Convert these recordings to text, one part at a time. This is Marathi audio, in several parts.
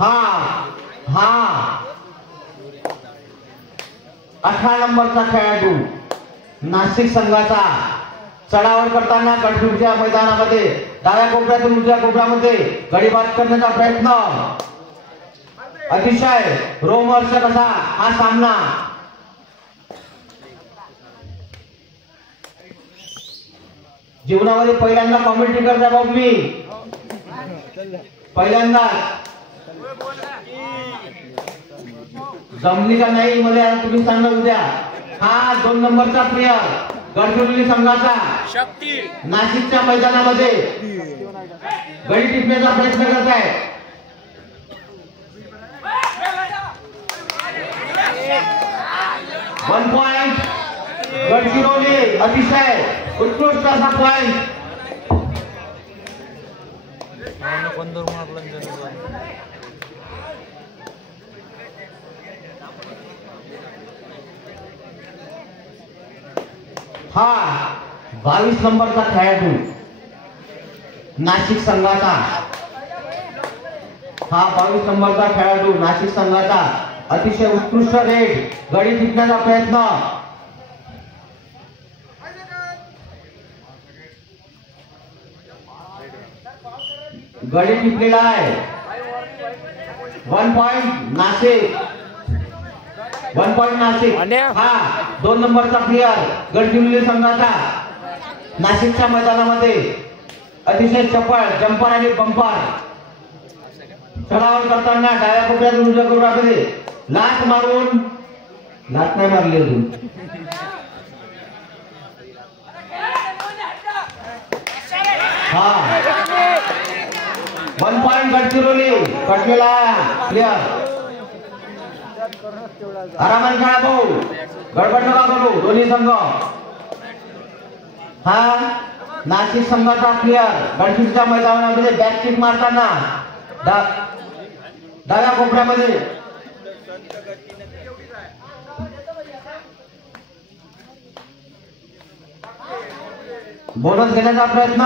हा हा 18 नंबरचा खेळाडू नाशिक संघाचा चढावर करताना गडचिरोलीच्या मैदानामध्ये डाव्या कोपऱ्यातून उजव्या कोपऱ्यामध्ये गडी बाद करण्याचा प्रयत्न. अतिशय रोमहर्षक असा हा सामना. जीवनामध्ये पहिल्यांदा कॉमेंट्री करता बाबू मी पहिल्यांदा जमली का नाही मला तुम्ही सांगा उद्या. हा 2 नंबरचा प्लेयर गडचिरोली संघाचा नाशिकच्या मैदानामध्ये गडी टिपण्याचा प्रयत्न करत आहे. One point Gadchiroli. अतिशय उत्कृष्ट असा पॉइंट. हा 22 नंबरचा खेळाडू नाशिक संघाचा. हा 22 नंबरचा खेळाडू नाशिक संघाचा अतिशय उत्कृष्ट रेड गडी टिपण्याचा प्रयत्न. गडी टिपलेला आहे. 1 पॉइंट नाशिक. 1 पॉइंट नाशिक. हा 2 नंबरचा प्लेयर गडचिरोली संघाचा नाशिकच्या मैदानामध्ये अतिशय चपळ जंपर आणि बंपर चढावर करताना डाव्या कोपऱ्यातून उजव्या कोपऱ्यामध्ये लात मारून लात नाही मारली अजून. हा 1 पॉइंट गडचिरोली. कटलेला प्लेयर. आरामाने खेळा भाऊ. गडबड नका करू दोन्ही संघ. हा नाशिक संघाचा प्लेयर गडचिरोलीच्या मैदानामध्ये बॅक किक मारताना डाव्या कोपऱ्यामध्ये बोनस घेण्याचा प्रयत्न.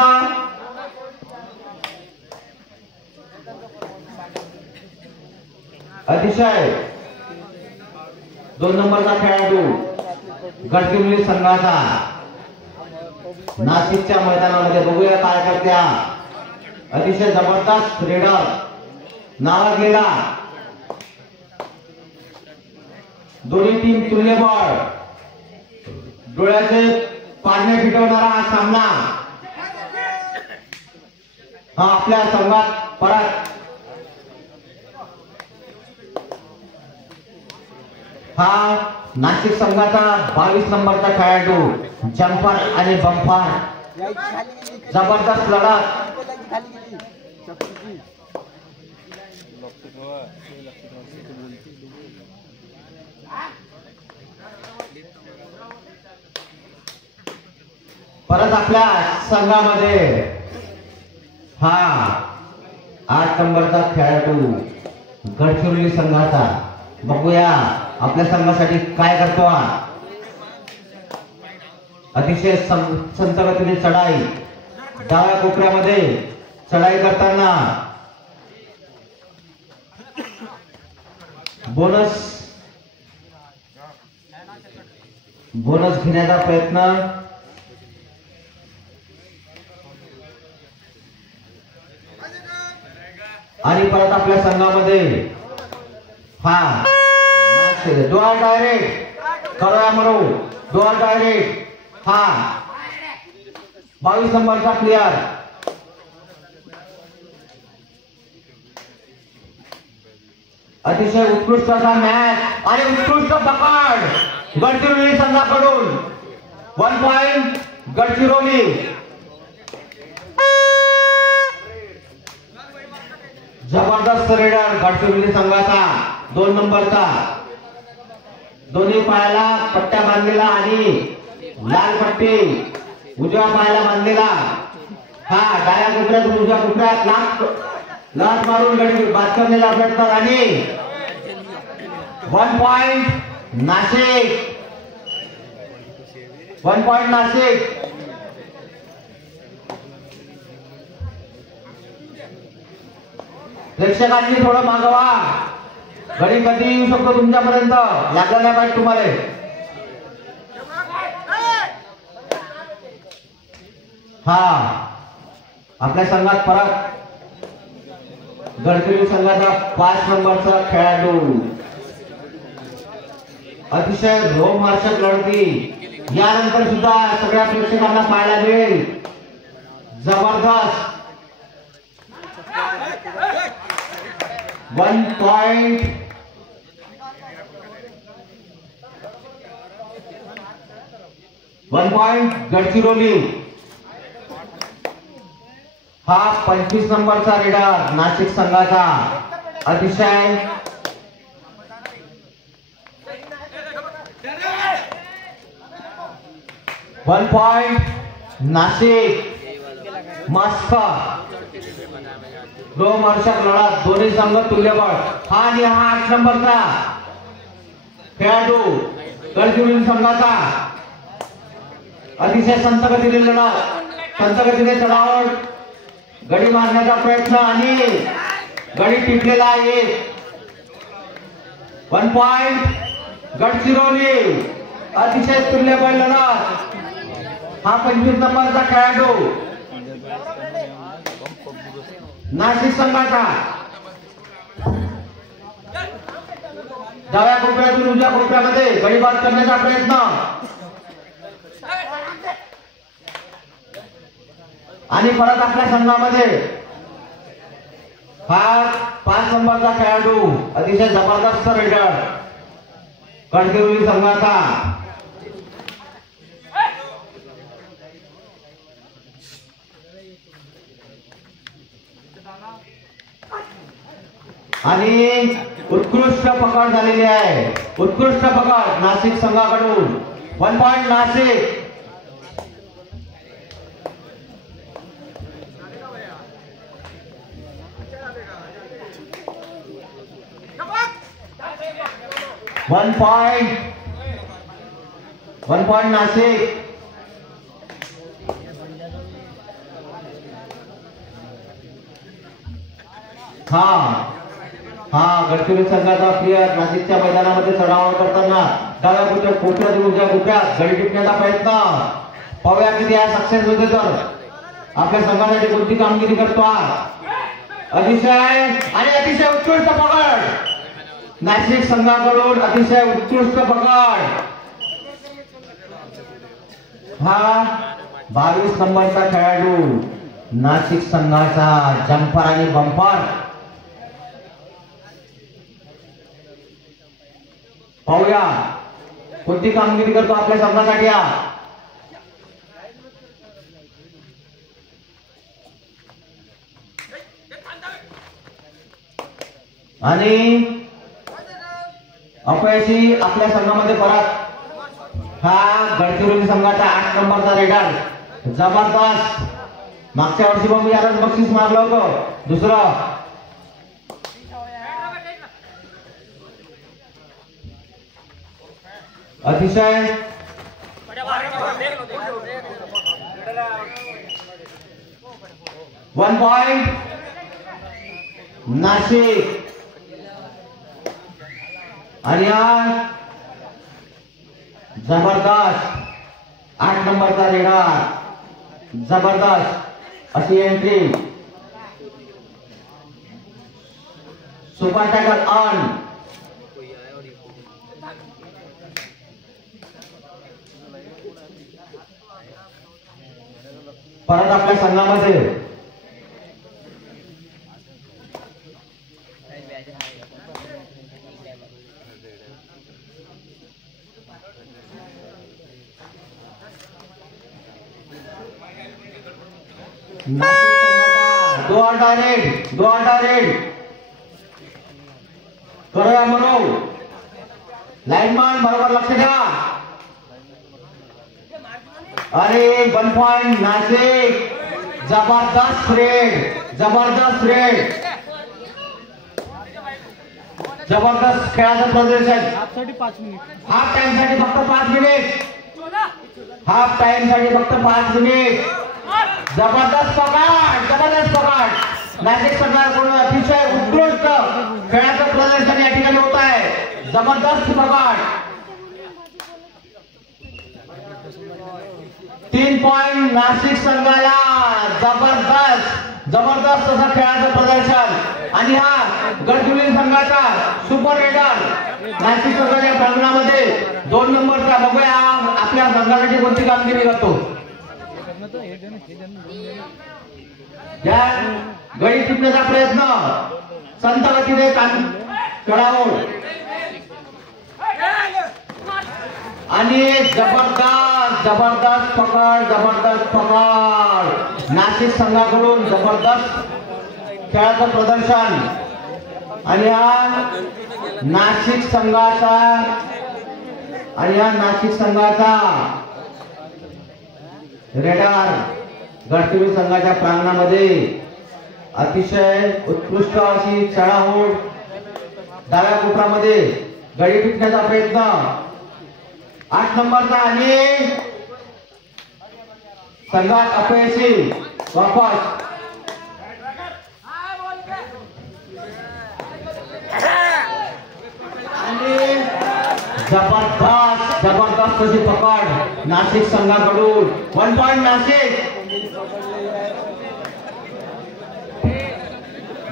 अतिशय 2 नंबरचा खेळाडू गडचिरोली संघाचा नाशिकच्या मैदानामध्ये. बघूया काय करत्या. अतिशय जबरदस्त रेडर नावा गेला. दोन्ही टीम तुल्यबळ डोळ्याचे पारणे फिटवणारा हा सामना. हा आपल्या संघात परत हा नाशिक संघाचा 22 नंबरचा खेळाडू जंपर आणि बंपर. जबरदस्त लढत. परत आपल्या संघामध्ये हा 8 नंबरचा खेळाडू गडचिरोली संघाचा. बघूया आपल्या संघासाठी काय करतो. अतिशय संत गतीने चढाई डाव्या कोपऱ्यामध्ये चढाई करताना बोनस घेण्याचा प्रयत्न. आणि परत आपल्या संघामध्ये हा डोळा डायरेक्ट करूया मरो डोळा डायरेक्ट. हा 22 नंबरचा प्लेयर अतिशय उत्कृष्ट असा मॅच आणि उत्कृष्ट पकड गडचिरोली संघाकडून. 1 पॉइंट गडचिरोली. जबरदस्त रेडर गडचिरोली संघाचा 2 नंबरचा. दोन्ही पायाला पट्ट्या बांधलेला आणि लाल पट्टी उजव्या पायाला बांधलेला. हा डाव्या कोपऱ्यात उजव्या कोपऱ्यात लात मारून गडी बाद करण्याचा प्रयत्न. आणि 1 पॉइंट नाशिक. 1 पॉइंट नाशिक. प्रेक्षकांनी थोडं मागवा, घडी कधी येऊ शकतो तुमच्यापर्यंत, लागलं नाही पाहिजे तुम्हाला. हा आपल्या संघात परत गडचिरोली संघाचा 5 नंबरचा खेळाडू, अतिशय रोमहर्षक लढती यानंतर सुद्धा सगळ्या प्रेक्षकांना पाहायला मिळेल. जबरदस्त 1 पॉइंट. गडचिरोली. हा 25 नंबरचा रेडर नाशिक संघाचा, अतिशय वन पॉइंट नाशिक. मस्त रोमहर्षक लढत, दोन्ही संघ तुल्यबळ. हा आणि हा 8 नंबरचा खेळाडू गडचिरोली संघाचा, अतिशय संथ गतीने लढत, संथ गतीने चढावर गडी मारण्याचा प्रयत्न आणि गडी टिपलेला आहे. 1 पॉइंट गडचिरोली. अतिशय तुल्यबळ लढत. हा 25 नंबरचा खेळाडू नाशिक संघाचा, डाव्या कोपऱ्यातून उजव्या कोपऱ्यामध्ये गडी बाद करण्याचा प्रयत्न आणि परत आपल्या संघामध्ये हा 5 नंबरचा खेळाडू, अतिशय जबरदस्त रेडर गडचिरोली संघाचा. आणि उत्कृष्ट पकड झालेली आहे, उत्कृष्ट पकड नाशिक संघाकडून. 1 point Nashik. One point Nashik. हा गडचिरोली संघाचा प्लेयर नाशिकच्या मैदानामध्ये चढावण करताना डाव्या कोपऱ्यातून उजव्या कोपऱ्यात गडी टिपण्याचा प्रयत्न. पाहूया किती या सक्सेस होते तर आपल्या संघासाठी कोणती कामगिरी करतो. अतिशय आणि अतिशय उत्कृष्ट पकड नाशिक संघाकडून, अतिशय उत्कृष्ट पकड. हा 22 नंबरचा खेळाडू नाशिक संघाचा, जम्पर आणि बंपर. पाहूया कोणती कामगिरी करतो आपल्या संघासाठी. आणि अपयशी आपल्या संघामध्ये परत हा गडचिरोली संघाचा 8 नंबरचा रेडर, जबरदस्त. मागच्या वर्षी पण मी यालाच बक्षीस मारलं होतं, दुसरं. अतिशय 1 पॉइंट नाशिक. आणि जबरदस्त 8 नंबरचा रेडर, जबरदस्त अशी एंट्री. Super tackle on. परत आपल्या संघामध्ये दो डायरेक्ट करूया म्हणून लाईनमॅन बरोबर लक्ष द्या. अरे 1 पॉइंट नाशिक. जबरदस्त रेड, जबरदस्त रेड, जबरदस्त खेळाचं प्रदर्शन. हाफ टाइम साठी फक्त 5 मिनिट. हाफ टाइम साठी फक्त 5 मिनिट. जबरदस्त पकड, जबरदस्त पकड नाशिक सरकारकडून, अतिशय उत्कृष्ट जबरदस्त पकड, 3 पॉइंट नाशिक संघाला. जबरदस्त असं खेळाचं प्रदर्शन. आणि हा गडचिरोली संघाचा सुपर रेडर नाशिक संघाच्या प्रांगणामध्ये 2 नंबरचा. बघूया आपल्या संघासाठी कोणती कामगिरी करतो. या गडी टिपण्याचा प्रयत्न संत गतीने चढावून आणि जबरदस्त पकड नाशिक संघाकडून. जबरदस्त खेळाचं प्रदर्शन. आणि हा नाशिक संघाचा रेडर गडचिरोली संघाच्या प्रांगणामध्ये अतिशय उत्कृष्ट अशी चढाओढ. डाव्या कोपऱ्यामध्ये गडी टिपण्याचा प्रयत्न 8 नंबरचा. आणि संघात अपयशी वापस. आणि जबरदस्त अशी पकड नाशिक संघाकडून. 1 पॉइंट नाशिक.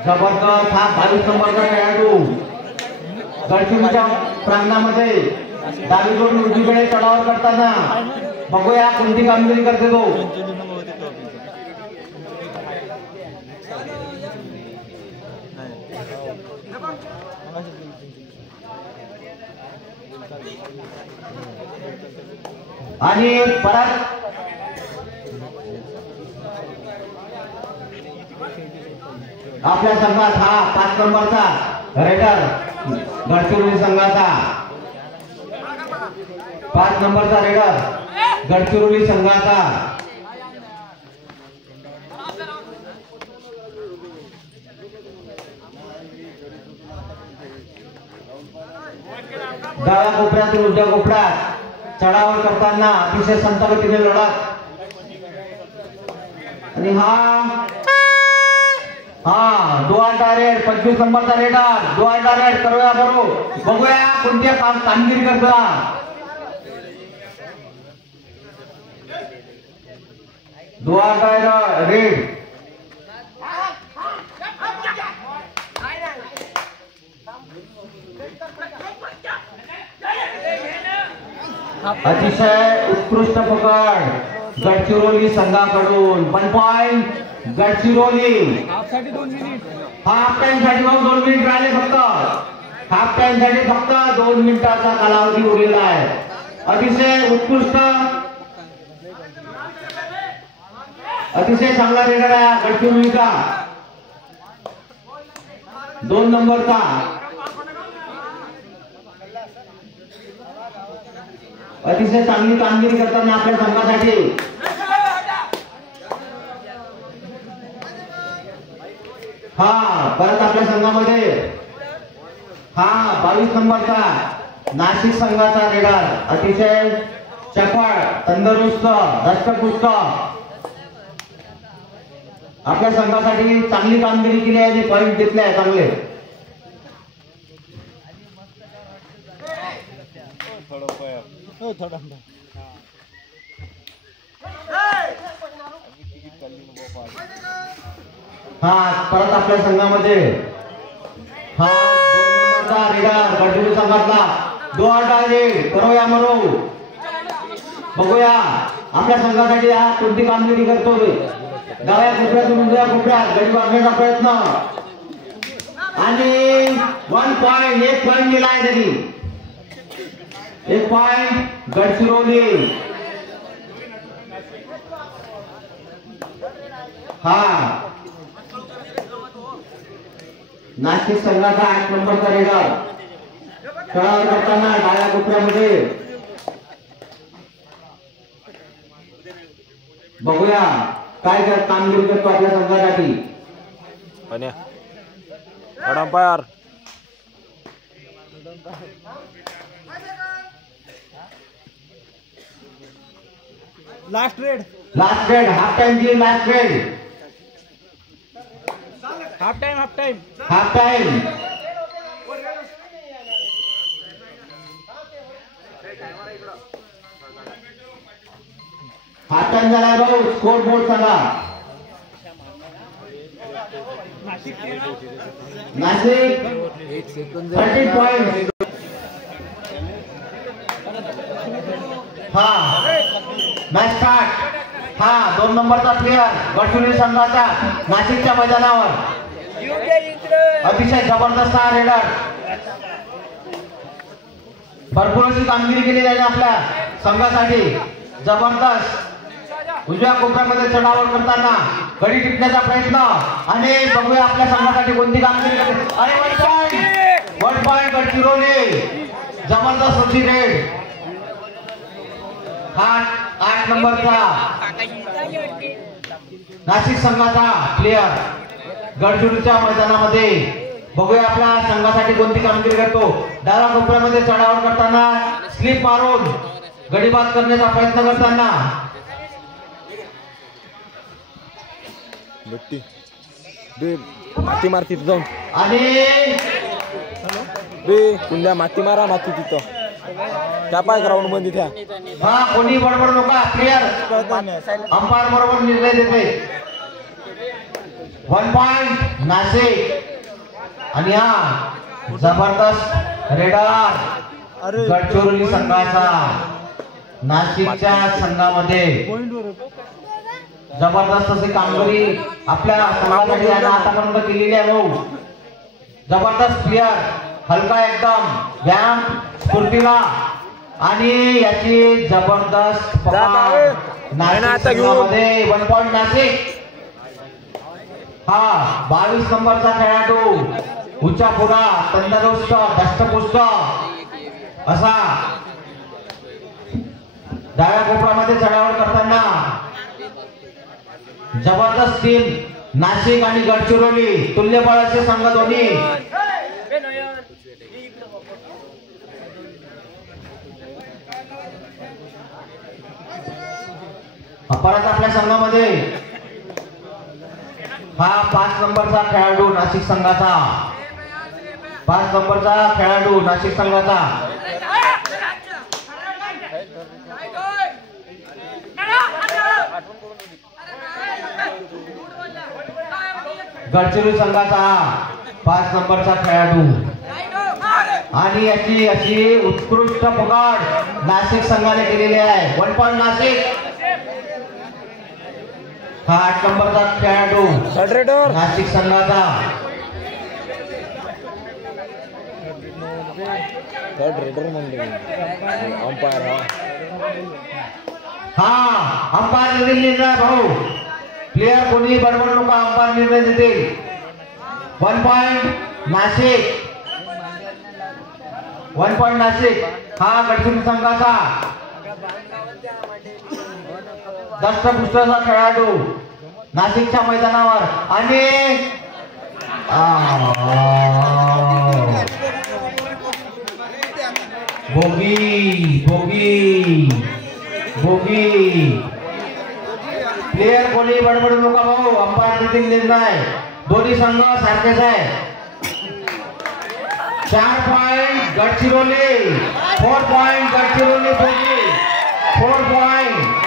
जबरदस्त हा 22 नंबरचा खेळाडू गडचिरोलीच्या प्रांगणामध्ये डावीकडून उजवीकडे चढावर करताना. बघूया कोणती कामगिरी करते तो. आणि परत आपल्या संघात हा 5 नंबरचा रेडर गडचिरोली संघाचा. 5 नंबरचा रेडर गडचिरोली संघाचा. डाव्या कोपऱ्यातून उजव्या कोपऱ्यात चढावर करताना अतिशय संत गतीने लढत. आणि हा डोआर डायरेक्ट 25 नंबरचा रेडर. डोआर डायरेक्ट करूया बरोबर. बघूया कोणत्या कामगिरी करता. डोआर डायरेक्ट रेड. अतिशय उत्कृष्ट पकड गडचिरोली संघाकडून. 1 पॉइंट गडचिरोली. हाफ टाइम साठी 2 मिनिट राहिले फक्त. हाफ टाइम साठी फक्त 2 मिनिटाचा कालावधी उरलेला आहे. अतिशय उत्कृष्ट अतिशय चांगला रेडर आहे गडचिरोलीचा 2 नंबरचा. अतिशय चांगली कामगिरी करताना आपल्या संघासाठी. परत आपल्या संघामध्ये 22 नंबरचा नाशिक संघाचा रेडर. अतिशय चपळ, तंदुरुस्त, धष्टपुष्ट आपल्या संघासाठी चांगली कामगिरी केली आहे आणि पॉइंट घेतले आहे चांगले. परत आपल्या संघामध्ये 2 नंबरचा रेडर गडचिरोली संघातला. डोआर डायरेक्ट करूया मरो. बघूया आपल्या संघासाठी हा कोणती कामगिरी करतोय. डाव्या कोपऱ्यातून उजव्या कोपऱ्यात गडी मारण्याचा प्रयत्न. आणि 1 पॉइंट. 1 पॉइंट दिला आहे त्यांनी. 1 पॉइंट गडचिरोली. नाशिक संघाचा 8 नंबरचा रेडर चढावर करताना डाव्या कोपऱ्यामध्ये. बघूया काय कामगिरी करतो आपल्या संघासाठी. Umpire last raid half time की last raid. Half time time झाला भाऊ. स्कोर बोर्ड सांगा. नाशिक 30 पॉइंट. हा मॅच स्टार्ट. हा 2 नंबरचा प्लेयर गडचिरोली संघाचा नाशिकच्या मैदानावर. अतिशय जबरदस्त हा रेडर. भरपूर अशी कामगिरी केली त्याने आपल्या संघासाठी. जबरदस्त उजव्या कोपऱ्यामध्ये चढावळ करताना गडी टिपण्याचा प्रयत्न. आणि बघूया आपल्या संघासाठी कोणती कामगिरी करते. आणि 1 पॉइंट गडचिरोली. जबरदस्त होती रेड. हा 8 नंबरचा नाशिक संघाचा प्लेयर गडचिरोलीच्या मैदानामध्ये. बघूया आपल्या संघासाठी कोणती कामगिरी करतो. डाव्या कोपऱ्यामध्ये चढावळ करताना स्लिप मारून गडीबाद करण्याचा प्रयत्न करताना. माती मार तिथं जाऊन. आणि कुंड्या माती मारा. माती तिथं त्या पाय ग्राउंड मध्ये त्या. हा कोणी बडबड नका. प्लेयर अंपायर बरोबर निर्णय देते. 1 पॉइंट नाशिक. आणि हा जबरदस्त रेडर गडचिरोली संघाचा नाशिकच्या संघामध्ये. जबरदस्त अशी कामगिरी आपल्या संघासाठी आतापर्यंत केलेली आहे भाऊ. जबरदस्त प्लेयर. हलका एकदम. व्यायाम स्फूर्तीला. आणि याची जबरदस्त नाशिक संघामध्ये 1 पॉइंट नाशिक. हा 22 नंबरचा खेळाडू उच्चापुरा तंदुरुस्त दष्टपुष्ट असा डाव्या कोपऱ्यामध्ये चढावळ करताना. जबरदस्त टीम नाशिक आणि गडचिरोली. तुल्यबळ असे संघ दोन्ही. परत आपल्या संघामध्ये हा 5 नंबरचा खेळाडू नाशिक संघाचा. 5 नंबरचा खेळाडू नाशिक संघाचा. गडचिरोली संघाचा 5 नंबरचा खेळाडू. आणि याची अशी उत्कृष्ट पकड नाशिक संघाने केलेली आहे. 1 पॉइंट नाशिक. हा 8 नंबरचा खेळाडू नाशिक संघाचा. हा अंपायर निर्णय भाऊ. प्लेयर कोणी बडबड नका. अंपायर निर्णय देतील. 1 पॉइंट नाशिक. 1 पॉइंट नाशिक. हा गडचिरोली संघाचा दष्टपुष्टचा खेळाडू नाशिकच्या मैदानावर. आणि बोगी बोगी बोगी. प्लेयर कोणी बडबड नका भाऊ. अंपायर देतील निर्णय. दोन्ही संघ सारखेच आहे. 4 point Gadchiroli. 4 point Gadchiroli. Bogie 4 point.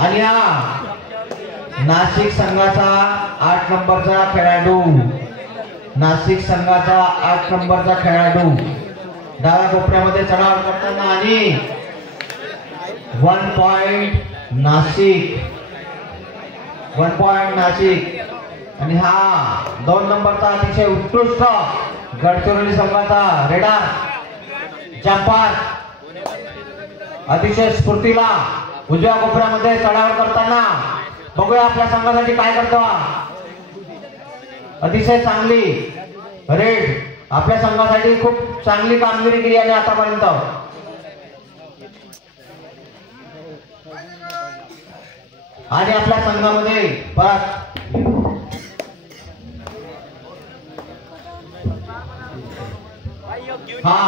आणि हा नाशिक संघाचा 8 नंबरचा खेळाडू. नाशिक संघाचा 8 नंबरचा खेळाडू डाव्या कोपऱ्यामध्ये चढाव करताना. आणि 1 पॉइंट नाशिक. 1 पॉइंट नाशिक. आणि हा 2 नंबरचा अतिशय उत्कृष्ट गडचिरोली संघाचा रेडर जंपर. अतिशय स्फूर्तीला उजव्या कोपऱ्यामध्ये चढाव करताना. बघूया आपल्या संघासाठी काय करतो. अतिशय चांगली रेड. आपल्या संघासाठी खूप चांगली कामगिरी केली आहे आतापर्यंत. आणि आपल्या संघामध्ये परत हा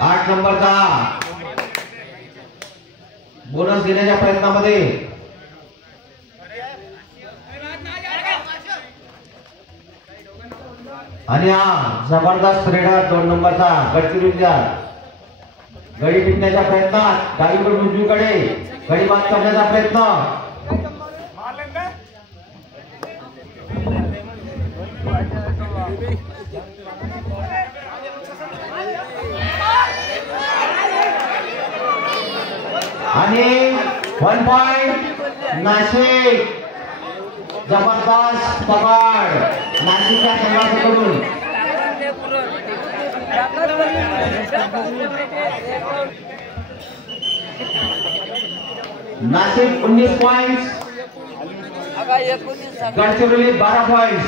8 नंबरचा बोनस देण्याच्या प्रयत्नामध्ये. आणि हा जबरदस्त रेडर 2 नंबरचा गडचिरोलीचा गडी टिपण्याच्या प्रयत्नात डावीकडून उजवीकडे गडी बाद करण्याचा प्रयत्न. आणि 1 पॉइंट नाशिक. जबरदस्त पकड नाशिकच्या संघाकडून. Nashik 19 points, Gadchiroli 12 points.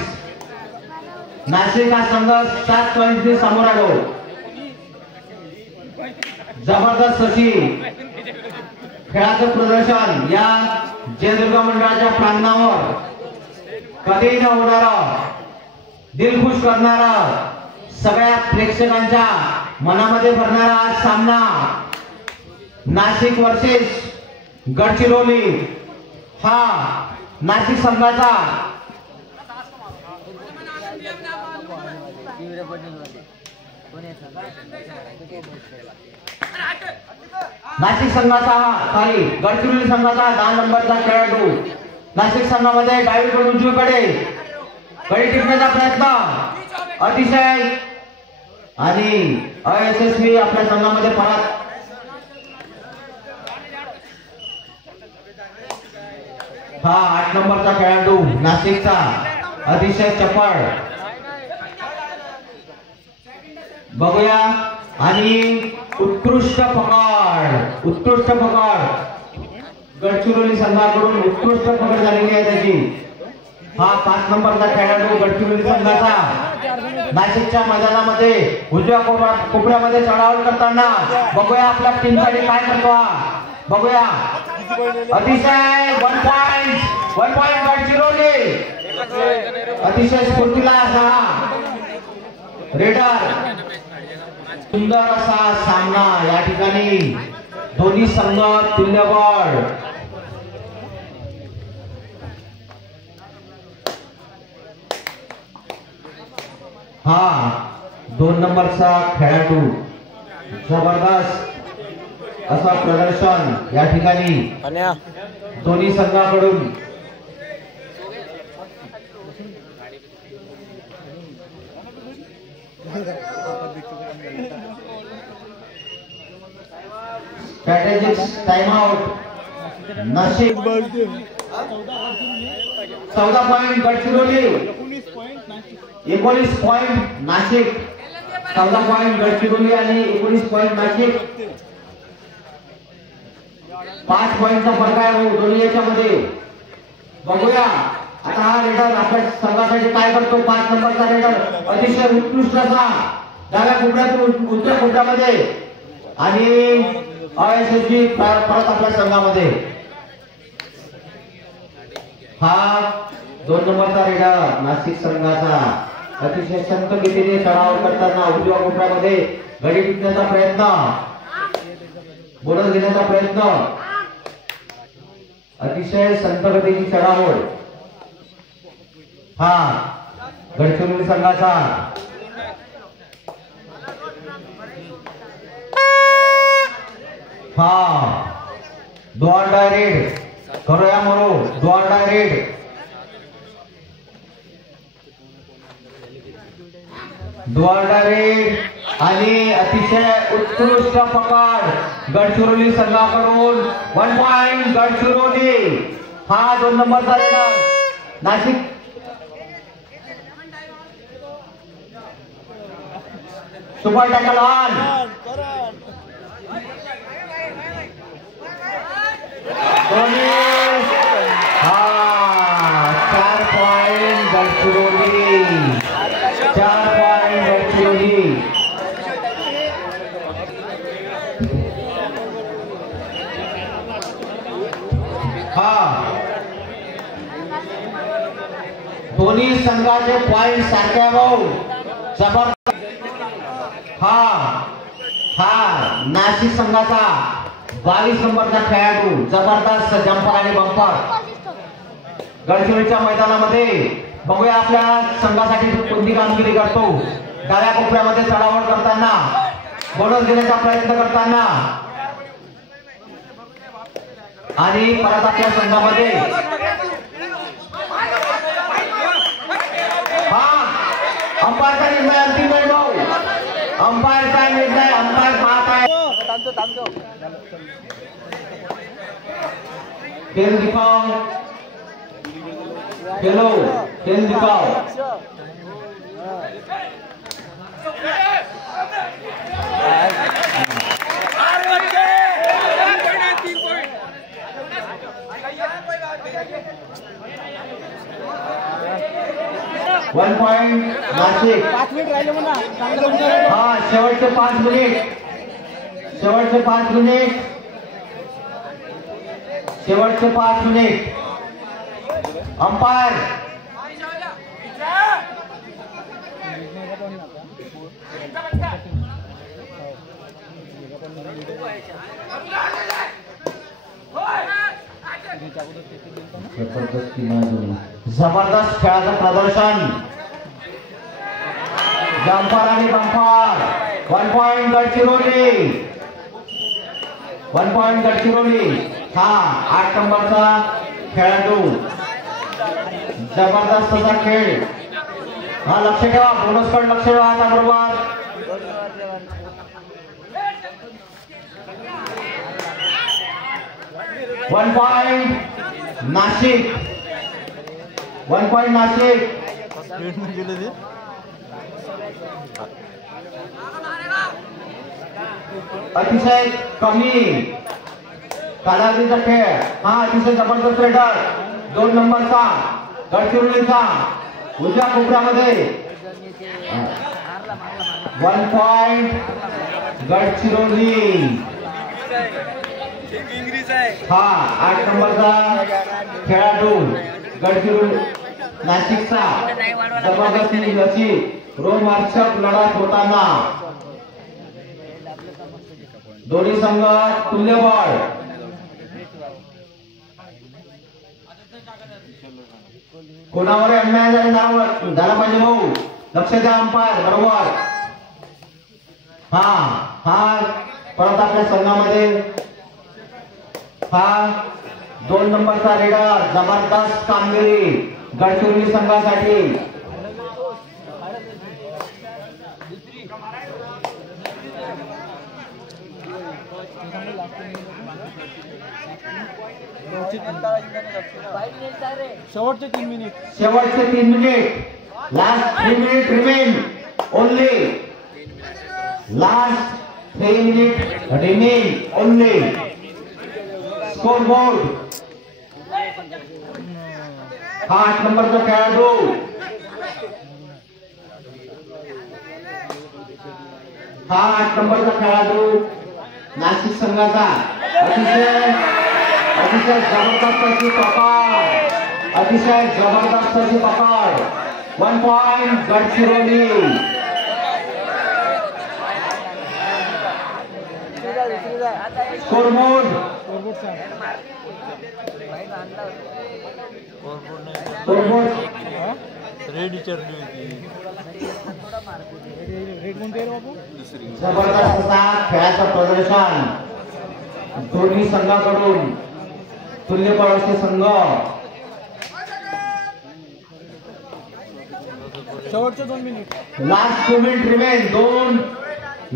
नाशिक हा संघ 7 पॉइंट्सनी समोर आलो. जबरदस्त अशी खेळाचं प्रदर्शन या जयदुर्गा मंडळाच्या प्रांगणावर कधीही न होणारा, दिल खुश करणारा, सगळ्या प्रेक्षकांच्या मनामध्ये भरणारा आज सामना नाशिक वर्सेस गडचिरोली. हा नाशिक संघाचा नाशिक संघाचा खाली गडचिरोली संघाचा 10 नंबरचा खेळाडू. नाशिक संघामध्ये डावीकडून उजवीकडे गडी टिपण्याचा प्रयत्न अतिशय आणि अयशस्वी आपल्या संघामध्ये परत. हा 8 नंबरचा खेळाडू नाशिकचा अतिशय चपळ. बघूया आणि उत्कृष्ट पकड, उत्कृष्ट पकड गडचिरोली संघाकडून उत्कृष्ट पकड झालेली आहे त्याची. हा 5 नंबरचा खेळाडू गडचिरोली संघाचा नाशिकच्या मैदानामध्ये उजव्या कोपऱ्यामध्ये चढावट करताना. बघूया आपल्या टीमसाठी काय करतो हा, बघूया. अतिशय 1 पॉइंट गडचिरोली. अतिशय स्फूर्तीला असा रेडर. सुंदर असा सामना या ठिकाणी. दोन्ही संघ तुल्यबळ. हा 2 नंबरचा खेळाडू. जबरदस्त असा प्रदर्शन या ठिकाणी दोन्ही संघाकडून. Strategic time out Nashik. 14 point Gadchiroli, 19 point Nashik. 14 point Gadchiroli आणि 19 पॉइंट नाशिक. 5 पॉइंटचा फरक आहे दोन्ही याच्यामध्ये. बघूया आता हा रेडर आपल्या संघासाठी काय करतो. 5 नंबरचा रेडर अतिशय उत्कृष्ट असा डाव्या कोपऱ्यातून उजव्या कोपऱ्यामध्ये आणि अयशस्वी परत आपल्या संघामध्ये. हा 2 नंबरचा रेडर नाशिक संघाचा अतिशय संत गतीने चढाव करताना उजव्या कोपऱ्यामध्ये गडी टिपण्याचा प्रयत्न, बोनस घेण्याचा प्रयत्न. अतिशय संत गतीची चढावड हा गडचिरोली संघाचा. हा डॉल डायरेक्ट करूया मरो. डॉल डायरेक्ट आणि अतिशय उत्कृष्ट पकड गडचिरोली संघाकडून. 1 पॉइंट गडचिरोली. हा 2 नंबरचा raider Nashik. Super tackle on. हा 4 पॉइंट गडचिरोली. 4 पॉइंट गडचिरोली. हा दोन्ही संघाचे पॉइंट सारखे भाऊ. जबरदस्त. हा नाशिक संघाचा 22 नंबरचा खेळाडू. जबरदस्त जंपर आणि बंपर गडचिरोलीच्या मैदानामध्ये. बघूया आपल्या संघासाठी कोणती कामगिरी करतो. डाव्या कोपऱ्यामध्ये चढावड करताना बोनस देण्याचा प्रयत्न करताना आणि परत आपल्या संघामध्ये अंपायरचा निर्णय अंतिम वैभव अंपायरचा निर्णय अंपायर पाहत आहे खेल दिखाओ खेलो खेल दिखाओ 1 पॉइंट नाशिक 5 मिनिट राहिले म्हणा शेवटचे 5 मिनिट शेवटचे 5 मिनिट शेवटचे 5 मिनिट अंपायर जबरदस्त खेळाचं प्रदर्शन जंपर आणि bumper 1 point Gadchiroli 1 point Gadchiroli 8 नंबरचा खेळाडू जबरदस्त असा खेळ लक्ष ठेवा बोनस पण लक्ष ठेवा त्याबरोबर one point Nashik 1 point Nashik अतिशय कमी कालावधीचा खेळ अतिशय जबरदस्त रेडर 2 नंबरचा गडचिरोलीचा उजव्या कोपऱ्यामध्ये 1 पॉइंट गडचिरोली 8 नंबरचा खेळाडू गडचिरोली नाशिकचा जबरदस्त अशी रोमहर्षक लढत होताना दोन्ही संघ तुल्यबळ कोणावर अन्याय झाला पाहिजे भाऊ लक्ष द्या अंपायर बरोबर परत आपल्या संघामध्ये 2 नंबरचा रेडर जबरदस्त कामगिरी गडचिरोली संघासाठी शेवटचे 3 minute last 3 minute remain only last 3 minute remain only score board 8 नंबरचा खेळाडू नाशिक संघाचा अतिशय जबरदस्त अशी पकड 1 पॉइंट गडचिरोली स्कोर बोर्ड जबरदस्त खेळाचं प्रदर्शन दोन्ही संघाकडून तुल्यबळ असे संघ शेवटचे 2 minute last 2 minute remain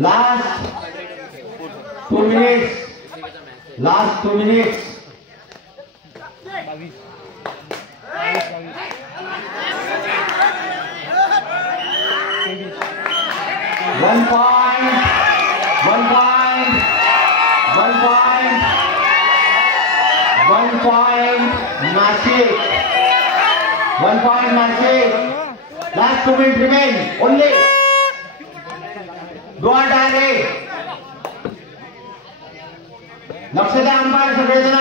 last 2 minutes 1 point Nashik last 2 minute remain only लक्ष द्या अंपायर सगळेजण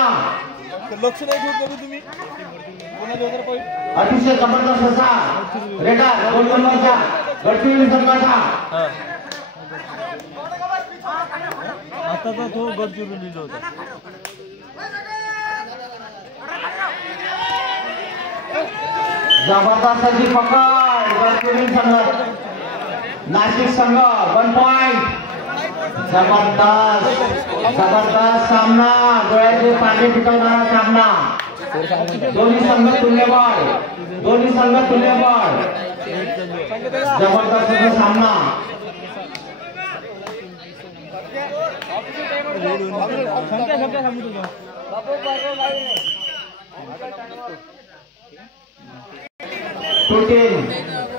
लक्ष नाही ठेवत तुम्ही अतिशय जबरदस्त असा रेडर 2 नंबरचा गडचिरोली संघाचा आता तर तो गडचिरोलीला होता जबरदस्त अशी पकड गडचिरोली संघ नाशिक संघ 1 पॉइंट जबरदस्त जबरदस्त सामना, डोळ्याचे पाणी फिटवणारा सामना. दोन्ही संघ तुल्यबळ, दोन्ही संघ तुल्यबळ. जबरदस्त असा सामना. To team